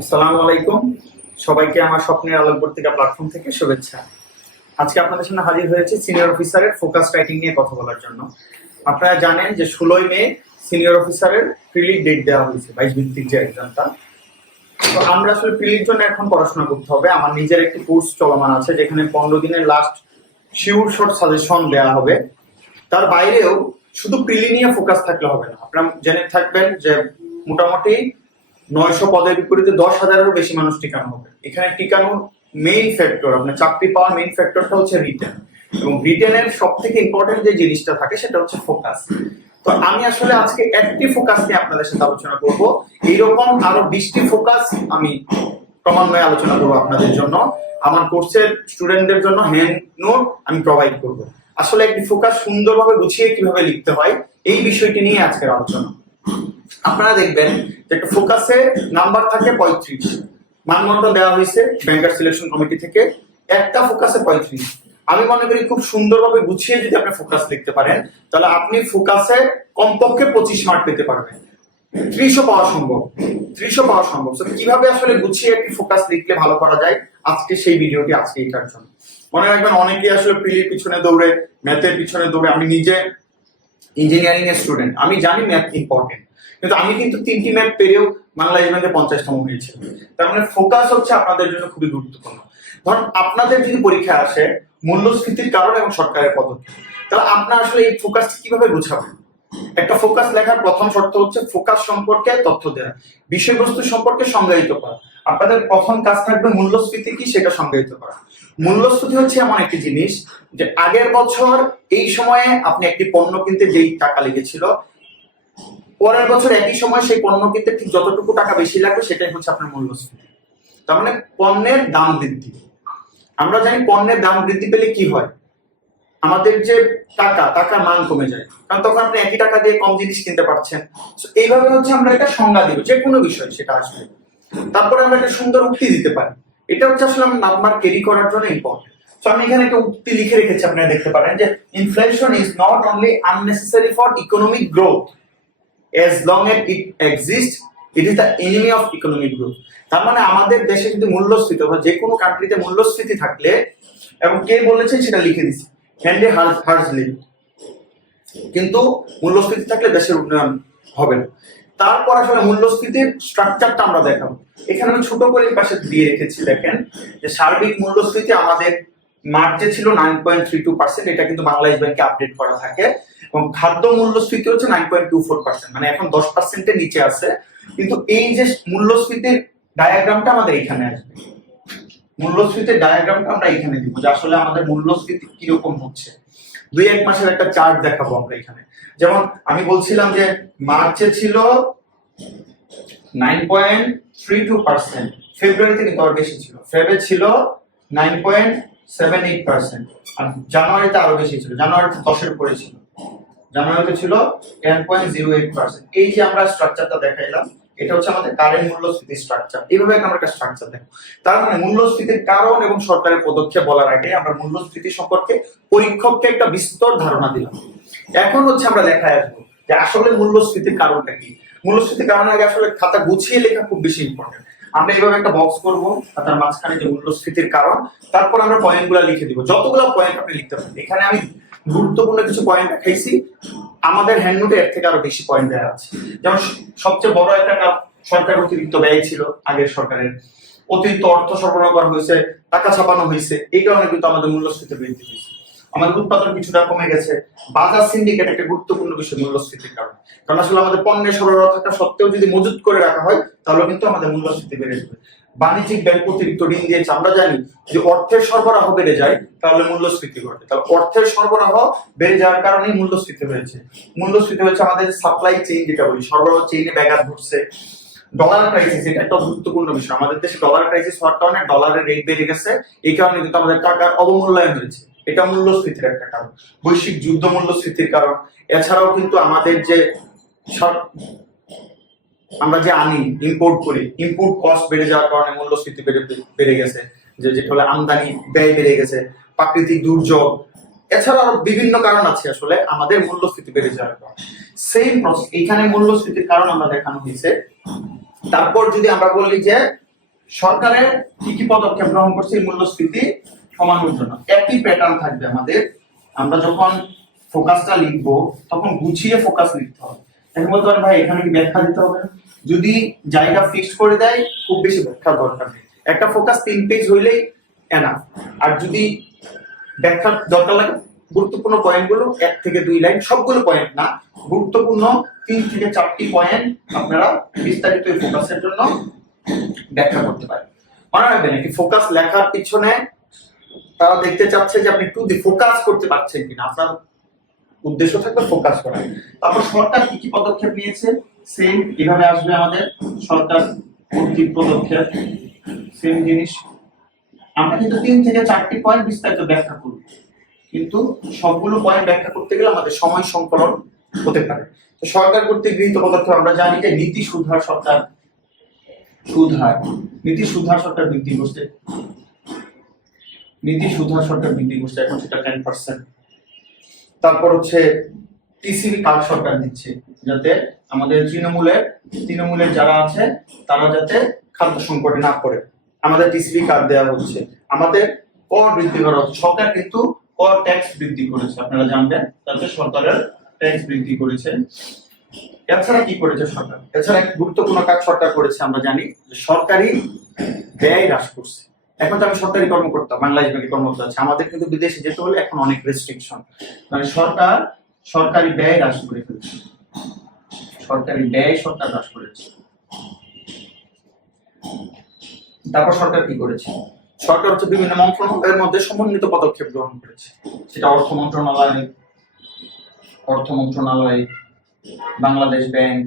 আসসালামু আলাইকুম। সবাইকে আমার স্বপ্নের আলোক পত্রিকা প্ল্যাটফর্ম থেকে শুভেচ্ছা। আজকে আপনাদের সামনে হাজির হয়েছে সিনিয়র অফিসারের ফোকাস রাইটিং নিয়ে কথা বলার জন্য। আপনারা জানেন যে ষোলোই মে সিনিয়র অফিসারের প্রিলিক ডেট দেওয়া হয়েছে বাইশ ভিত্তিক যে এক্সামটা তো আমরা আসলে প্রিলির জন্য এখন পড়াশোনা করতে হবে। আমার নিজের একটি কোর্স চলমান আছে, যেখানে পনেরো দিনের লাস্ট শিওর শর্ট সাজেশন দেওয়া হবে। তার বাইরেও শুধু প্রিলি নিয়ে ফোকাস থাকলে হবে না। আপনারা জেনে থাকবেন যে মোটামুটি নয়শো পদের বিপরীতে দশ হাজারেরও বেশি মানুষ টিকানো হবে। এখানে টিকানোর মেইন ফ্যাক্টর আপনার চাকরি পাওয়ার মেইন ফ্যাক্টরটা হচ্ছে রিটেন এবং রিটেনের সব থেকে ইম্পর্টেন্ট যে জিনিসটা থাকে, সেটা হচ্ছে ফোকাস তো আমি আসলে আজকে একটি ফোকাস নিয়ে আপনাদের সাথে আলোচনা করব। এইরকম আরও বিশটি ফোকাস আমি ক্রমান্বয়ে আলোচনা করব আপনাদের জন্য। আমার কোর্সের স্টুডেন্টদের জন্য হ্যান্ড নোট আমি প্রোভাইড করব। আসলে একটি ফোকাস সুন্দরভাবে গুছিয়ে কীভাবে লিখতে হয়, এই বিষয়টি নিয়ে আজকের আলোচনা। আপনারা দেখবেন যে একটা ফোকাসে নাম্বার থাকে পঁয়ত্রিশ। মানদণ্ড দেওয়া হয়েছে ব্যাংকার সিলেকশন কমিটি থেকে, একটা ফোকাসে পঁয়ত্রিশ। আমি মনে করি খুব সুন্দরভাবে গুছিয়ে যদি আপনি ফোকাস দেখতে পারেন, তাহলে আপনি ফোকাসে কমপক্ষে পঁচিশ মার্ক পেতে পারবেন। ত্রিশও পাওয়া সম্ভব। ত্রিশও পাওয়া সম্ভব। কীভাবে আসলে গুছিয়ে একটি ফোকাস লিখলে ভালো করা যায়? আজকে সেই ভিডিওটি, আজকে এটার জন্য মনে রাখবেন, অনেকেই আসলে প্রিলির পিছনে দৌড়ে, ম্যাথের পিছনে দৌড়ে। আমি নিজে ইঞ্জিনিয়ারিং এর স্টুডেন্ট আমি জানি ম্যাথ ইম্পর্টেন্ট কিন্তু আমি কিন্তু তিনটি ম্যাথ পেরেও বাংলা ইভেন্টে পঞ্চাশতম হয়েছে। তার মানে ফোকাস হচ্ছে আপনাদের জন্য খুবই গুরুত্বপূর্ণ। ধরুন, আপনাদের যদি পরীক্ষা আসে মূল্যস্ফীতির কারণ এবং সরকারের পদক্ষেপ, তাহলে আপনার আসলে এই ফোকাসটি কীভাবে গুছাবেন একটা ফোকাস লেখার প্রথম শর্ত হচ্ছে ফোকাস সম্পর্কে তথ্য দেওয়া বিষয়বস্তু সম্পর্কে সংজ্ঞায়িত করা। আপনাদের প্রথম কাজ থাকবে মূল্যস্ফীতি কি সেটা সংজ্ঞায়িত করা। মূল্যস্ফীতি হচ্ছে এমন একটি জিনিস যে আগের বছর এই সময়ে আপনি একটি পণ্য কিনতে যেই টাকা লেগেছিল পরের বছর একই সময় সেই পণ্য কিনতে ঠিক যতটুকু টাকা বেশি লাগবে সেটাই হচ্ছে আপনার মূল্যস্ফীতি। তার মানে পণ্যের দাম বৃদ্ধি। আমরা জানি পণ্যের দাম বৃদ্ধি পেলে কি হয়? আমাদের যে টাকা, টাকার মান কমে যায়। কারণ তখন আপনি একই টাকা দিয়ে কম জিনিস কিনতে পারছেন। এইভাবে হচ্ছে আমরা এটা সংজ্ঞা দিব, যে কোনো বিষয় সেটা আসবে তারপরে আমরা একটা সুন্দর উক্তি দিতে পারি। এটা হচ্ছে আসলে নাম্বার ক্যারি করার জন্য ইম্পর্টেন্ট তো আমি এখানে একটা উক্তি লিখে রেখেছি, আপনারা দেখতে পারেন যে inflation is not only unnecessary for economic growth as long as it exists, it is the enemy of economic growth. তার মানে আমাদের দেশে যদি মূল্যস্ফীতি বা যে কোনো কান্ট্রিতে মূল্যস্ফীতি থাকলে, এবং কে বলেছেন সেটা লিখে দিছি হ্যান্ডে হার্জলি কিন্তু মূল্যস্ফীতি থাকলে দেশের উন্নয়ন হবে না। তারপর আসলে মূল্যস্ফীতির স্ট্রাকচারটা আমরা দেখাবো। এখানে আমি ছোট করে পাশে দিয়ে রেখেছি, দেখেন, যে সার্বিক মূল্যস্ফীতি আমাদের মার্চে ছিল nine point three two percent এটা কিন্তু বাংলাদেশ ব্যাংকে আপডেট করা থাকে। এবং খাদ্য মূল্যস্ফীতি হচ্ছে nine point two four percent মানে এখন দশ পার্সেন্টের নিচে আছে। কিন্তু এই যে মূল্যস্ফীতির ডায়াগ্রামটা আমাদের এখানে আসবে। মূল্যস্ফীতির ডায়াগ্রামটা আমরা এখানে দিব, যে আসলে আমাদের মূল্যস্ফীতি কীরকম হচ্ছে। দুই এক মাসের একটা চার্ট দেখাবো আমরা এখানে। যেমন আমি বলছিলাম যে মার্চে ছিল nine point three two percent ফেব্রুয়ারিতে কিন্তু আরও বেশি ছিল। ফেব্রুয়ারি ছিল nine point seven eight percent আর জানুয়ারিতে আরও বেশি ছিল। জানুয়ারিতে দশের উপরে ছিল। জানুয়ারিতে ছিল ten point zero eight percent এই যে আমরা স্ট্রাকচারটা দেখাইলাম, এটা হচ্ছে আমাদের কারেন্ট মূল্যস্ফীতি স্ট্রাকচার এইভাবে আমরা একটা স্ট্রাকচার দেখো তার মানে মূল্যস্ফীতির কারণ এবং সরকারের পদক্ষেপ বলার আগে আমরা মূল্যস্ফীতি সম্পর্কে পরীক্ষককে একটা বিস্তর ধারণা দিলাম। এখন হচ্ছে আমরা লেখায় আসব যে আসলে মূল্যস্ফীতির কারণটা কি? মূল্যস্ফীতির কারণে আগে আসলে খাতা গুছিয়ে লেখা খুব বেশি ইম্পর্টেন্ট আমরা এইভাবে একটা বক্স করব তার মাঝখানে যে মূল্যস্ফীতির কারণ, তারপর আমরা পয়েন্টগুলা লিখে দিব। যতগুলো পয়েন্ট আপনি লিখতে পারেন। এখানে আমি গুরুত্বপূর্ণ কিছু পয়েন্ট দেখাইছি। আমাদের হ্যান্ডনোটে এর থেকে আরও বেশি পয়েন্ট দেওয়া আছে। যেমন সবচেয়ে বড় একটা কাজ সরকার অতিরিক্ত ব্যয় ছিল আগের সরকারের। অতিরিক্ত অর্থ সরবরাহ করা হয়েছে, টাকা ছাপানো হয়েছে, এই কারণে কিন্তু আমাদের মূল্যস্ফীতি বৃদ্ধি হয়েছে। আমাদের উৎপাদন কিছুটা কমে গেছে। বাজার সিন্ডিকেট একটা গুরুত্বপূর্ণ বিষয় মূল্যস্ফীতির কারণে। কারণ আসলে আমাদের পণ্যের সরবরাহ থাকা সত্ত্বেও যদি মজুত করে রাখা হয়, তাহলে কিন্তু আমাদের মূল্যস্ফীতি বেড়ে যাবে। বাণিজ্যিক ব্যাংক অতিরিক্ত ঋণ দিয়েছে। আমরা জানি যে অর্থের সরবরাহ বেড়ে যায়, তাহলে মূল্যস্ফীতি ঘটে। তাহলে অর্থের সরবরাহ বেড়ে যাওয়ার কারণেই মূল্যস্ফীতি হয়েছে। মূল্যস্ফীতি হয়েছে আমাদের সাপ্লাই চেইন যেটা বলি, সরবরাহ চেইনে ব্যাঘাত ঘটছে। ডলার ক্রাইসিস এটা একটা গুরুত্বপূর্ণ বিষয়। আমাদের দেশে ডলার ক্রাইসিস হওয়ার কারণে ডলারের রেট বেড়ে গেছে। এই কারণে কিন্তু আমাদের টাকার অবমূল্যায়ন হয়েছে। এটা মূল্যস্ফীতির একটা কারণ। বৈশ্বিক যুদ্ধ মূল্যস্ফীতির কারণ। এছাড়াও কিন্তু আমাদের যে আমরা যে আনি ইম্পোর্ট করি ইম্পোর্ট কস্ট বেড়ে যাওয়ার কারণে মূল্যস্ফীতি বেড়ে বেড়ে গেছে, যে যেটা হলো আমদানি ব্যয় বেড়ে গেছে, প্রাকৃতিক দুর্যোগ। এছাড়া আরও বিভিন্ন কারণ আছে আসলে, আমাদের মূল্যস্ফীতি বেড়ে যাওয়ার কারণে। সেম প্রসেস এখানে মূল্যস্ফীতির কারণ আমরা দেখানো হয়েছে। তারপর যদি আমরা বলি যে সরকারের কি কি পদক্ষেপ গ্রহণ করছে মূল্যস্ফীতি কমানোর জন্য? একই প্যাটার্ন থাকবে আমাদের। আমরা যখন ফোকাসটা লিখব, তখন গুছিয়ে ফোকাস লিখতে হবে। এখন বলতে পারেন ভাই, এখানে কি ব্যাখ্যা দিতে হবে? যদি জায়গা ফিক্স করে দেয়, খুব বেশি ব্যাখ্যা দরকার নেই। একটা ফোকাস তিন পেজ হইলেই এনাফ আর যদি ব্যাখ্যা দরকার লাগে, গুরুত্বপূর্ণ পয়েন্টগুলো এক থেকে দুই লাইন সবগুলো পয়েন্ট না, গুরুত্বপূর্ণ তিন থেকে চারটি পয়েন্ট আপনারা বিস্তারিত ফোকাসের জন্য ব্যাখ্যা করতে পারেন। মনে রাখবেন একটি ফোকাস লেখার পিছনে তারা দেখতে চাচ্ছে যে আপনি টু দি ফোকাস করতে পারছেন কিনা। আপনার উদ্দেশ্য থাকবে ফোকাস করা। তারপর সরকার কি কি পদক্ষেপ নিয়েছে? সেম কীভাবে আসবে আমাদের? সরকার কর্তৃক পদক্ষেপ সেম জিনিস। আমরা কিন্তু তিন থেকে চারটি পয়েন্ট বিস্তারিত ব্যাখ্যা করব। কিন্তু সবগুলো পয়েন্ট ব্যাখ্যা করতে গেলে আমাদের সময় সংকলন হতে পারে। তো সরকার কর্তৃক গৃহীত পদক্ষেপ আমরা জানি যে নীতি সুধার সরকার সুধার। নীতি সুধার সরকার বৃদ্ধি করছে। নীতি সুধার সরকার বৃদ্ধি করছে, এখন সেটা টেন পার্সেন্ট তারপর হচ্ছে টিসিবি কার্ড সরকার দিচ্ছে, যাতে আমাদের তৃণমূলের তৃণমূলের যারা আছে, তারা যাতে খাদ্য সংকটে না পড়ে। আমাদের টিসিবি কার্ড দেওয়া হচ্ছে। আমাদের কর বৃদ্ধি করা হচ্ছে। সরকার কিন্তু কর ট্যাক্স বৃদ্ধি করেছে, আপনারা জানবেন। তাতে সরকারের ট্যাক্স বৃদ্ধি করেছে। এছাড়া কি করেছে সরকার? এছাড়া গুরুত্বপূর্ণ কাজ সরকার করেছে, আমরা জানি সরকারি ব্যয় হ্রাস করছে। এখন তো আমি সরকারি কর্মকর্তা বাংলাদেশ ব্যাংকের কর্মকর্তা আছে। আমাদের কিন্তু বিদেশে যেতে হলে এখন অনেক রেস্ট্রিকশন মানে সরকার সরকারি ব্যয় হ্রাস করে ফেলছে। সরকারি ব্যয় সরকার হ্রাস করেছে। তারপর সরকার কি করেছে? সরকার হচ্ছে বিভিন্ন মন্ত্রণালয়ের মধ্যে সমন্বিত পদক্ষেপ গ্রহণ করেছে। সেটা অর্থ মন্ত্রণালয় অর্থ মন্ত্রণালয়, বাংলাদেশ ব্যাংক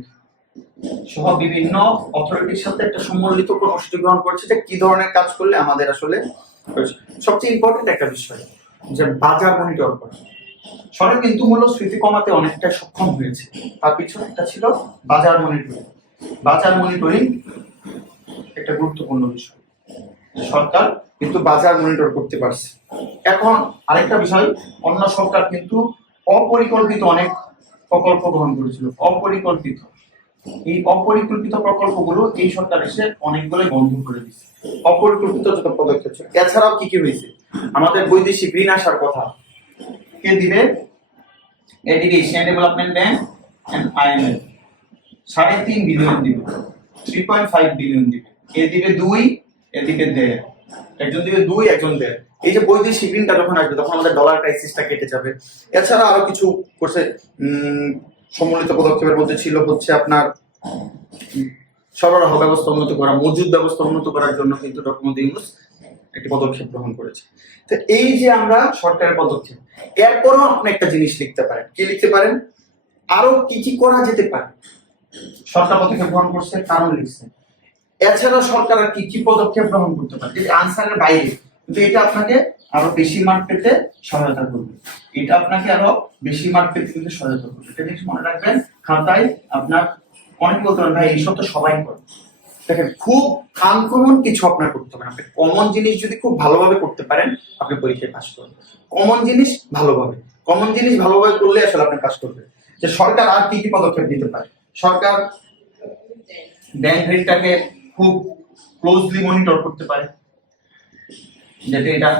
সহ বিভিন্ন অথরিটির সাথে একটা সম্মিলিত কর্মসূচি গ্রহণ করছে যে কি ধরনের কাজ করলে আমাদের আসলে সবচেয়ে ইম্পর্টেন্ট একটা বিষয়, যে বাজার মনিটর করা। সরকার কিন্তু মূল্যস্ফীতি কমাতে অনেকটা সক্ষম হয়েছে। তার পিছনে একটা ছিল বাজার মনিটরিং বাজার মনিটরিং একটা গুরুত্বপূর্ণ বিষয়। সরকার কিন্তু বাজার মনিটর করতে পারছে। এখন আরেকটা বিষয়, অন্য সরকার কিন্তু অপরিকল্পিত অনেক প্রকল্প গ্রহণ করেছিল। অপরিকল্পিত। এই অপরিকল্পিত প্রকল্পগুলো এই সরকার এসে অনেকগুলো বন্ধ করে দিচ্ছে অপরিকল্পিত যত পদক্ষেপ ছিল, এছাড়াও কি কি হয়েছে? আমাদের বৈদেশিক ঋণ আসার কথা। কে দিবে? এদিকে Asian development bank and IMF সাড়ে তিন বিলিয়ন দিবে। থ্রি পয়েন্ট ফাইভ বিলিয়ন দিবে। এ দিবে? দুই। এদিকে দেড়। একজন দিবে দুই, একজন দেড়। এই যে বৈদেশিক ঋণটা যখন আসবে, তখন আমাদের ডলার ক্রাইসিসটা কেটে যাবে। এছাড়া আরও কিছু করছে সম্মিলিত পদক্ষেপের মধ্যে ছিল হচ্ছে আপনার সরবরাহ ব্যবস্থা উন্নত করা, মজুদ ব্যবস্থা উন্নত করার জন্য কিন্তু ডক্টর মোদী ইউনূস একটি পদক্ষেপ গ্রহণ করেছে। তো এই যে আমরা সরকারের পদক্ষেপ, এরপরও আপনি একটা জিনিস লিখতে পারেন। কি লিখতে পারেন? আরও কি কি করা যেতে পারে? সরকার পদক্ষেপ গ্রহণ করছে, কারণ লিখছে। এছাড়া সরকার আর কি কি পদক্ষেপ গ্রহণ করতে পারে? আনসারের বাইরে কিন্তু এটা আপনাকে আরও বেশি মার্ক পেতে সহায়তা করবে। এটা আপনাকে আরও বেশি মার্ক পেতে কিন্তু সহায়তা করবে। এটা জিনিস মনে রাখবেন, খাতায় আপনার অনেক বলতে পারেন, ভাই, এইসব তো সবাই করে। দেখেন, খুব আনকমন কিছু আপনার করতে হবে। আপনি কমন জিনিস যদি খুব ভালোভাবে করতে পারেন, আপনি পরীক্ষায় পাস করবেন। কমন জিনিস ভালোভাবে। কমন জিনিস ভালোভাবে করলে আসলে আপনি পাস করবেন। যে সরকার আর কি কি পদক্ষেপ দিতে পারে? সরকার ব্যাংক রেটটাকে খুব ক্লোজলি মনিটর করতে পারে। যাতে এটা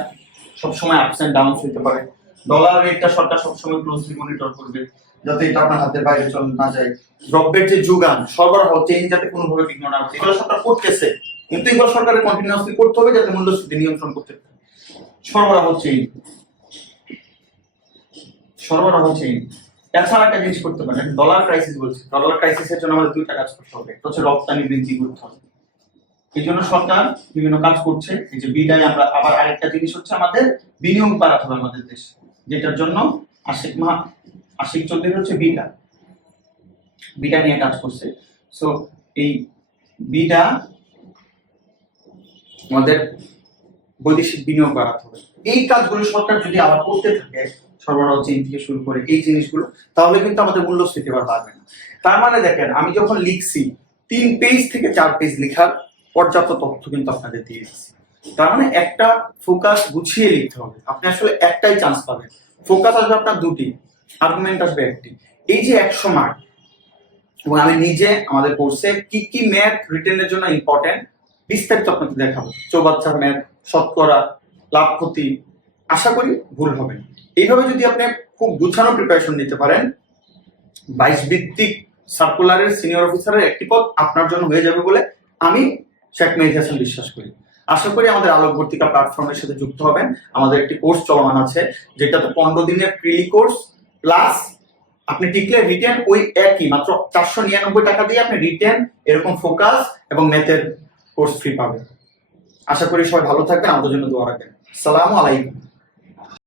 সবসময় আপস এন্ড ডাউন হতে পারে। ডলার রেটটা সরকার সবসময় ক্লোজলি মনিটর করবে, যাতে এটা আপনার হাতের বাইরে চলে না যায়। দ্রব্যের যে যোগান, সরবরাহ চেঞ্জ যাতে কোনোভাবে বিঘ্ন না হচ্ছে এগুলো সরকার করতেছে, কিন্তু এগুলো সরকারের কন্টিনিউসলি করতে হবে যাতে মূল্যস্ফীতি নিয়ন্ত্রণ করতে পারে। সরবরাহ চেইন সরবরাহ চেইন এছাড়া একটা জিনিস করতে পারেন ডলার ক্রাইসিস বলছি। ডলার ক্রাইসিসের জন্য আমাদের দুইটা কাজ করতে হবে। একটা হচ্ছে রপ্তানি বৃদ্ধি করতে হবে। এই জন্য সরকার বিভিন্ন কাজ করছে। এই যে বিদায় আমরা আবার আরেকটা জিনিস হচ্ছে আমাদের বিনিয়োগ বাড়াতে হবে আমাদের দেশে, যেটার জন্য আশিক মা আশিক চৌধুরী হচ্ছে বিটা বিটা নিয়ে কাজ করছে। সো এই বিটা আমাদের বৈদেশিক বিনিয়োগ বাড়াতে হবে। এই কাজগুলো সরকার যদি আবার করতে থাকে সরবরাহ চেইন থেকে শুরু করে এই জিনিসগুলো, তাহলে কিন্তু আমাদের মূল্যস্ফীতি আবার বাড়বে না। তার মানে দেখেন, আমি যখন লিখছি, তিন পেজ থেকে চার পেজ লেখার পর্যাপ্ত তথ্য কিন্তু আপনাদের দিয়ে দিচ্ছি। তার মানে একটা ফোকাস গুছিয়ে লিখতে হবে। আপনি আসলে একটাই চান্স পাবেন। ফোকাস আসবে আপনার দুটি আর্গুমেন্ট আসবে একটি। এই যে একশো মার্ক এবং আমি নিজে আমাদের কোর্সে কি কি ম্যাথ রিটেনের জন্য ইম্পর্টেন্ট বিস্তারিত আপনাকে দেখাবো। চৌবাচ্চার ম্যাথ শতকরা, লাভ ক্ষতি, আশা করি ভুল হবে। এইভাবে যদি আপনি খুব গুছানো প্রিপারেশন নিতে পারেন বাইশ ভিত্তিক সার্কুলারের সিনিয়র অফিসারের একটি পদ আপনার জন্য হয়ে যাবে বলে আমি শেখ হাসান বিশ্বাস করি। আশা করি আমাদের আলোকবর্তিকা প্ল্যাটফর্মের সাথে যুক্ত হবেন। আমাদের একটি কোর্স চলমান আছে, যেটাতে পনেরো দিনের প্রিলি কোর্স প্লাস আপনি টিকলে রিটেন ওই একই, মাত্র চারশো নিরানব্বই টাকা দিয়ে আপনি রিটেন এরকম ফোকাস এবং ম্যাথের কোর্স ফ্রি পাবেন। আশা করি সবাই ভালো থাকবেন, আমাদের জন্য দোয়া রাখবেন। সালামু আলাইকুম।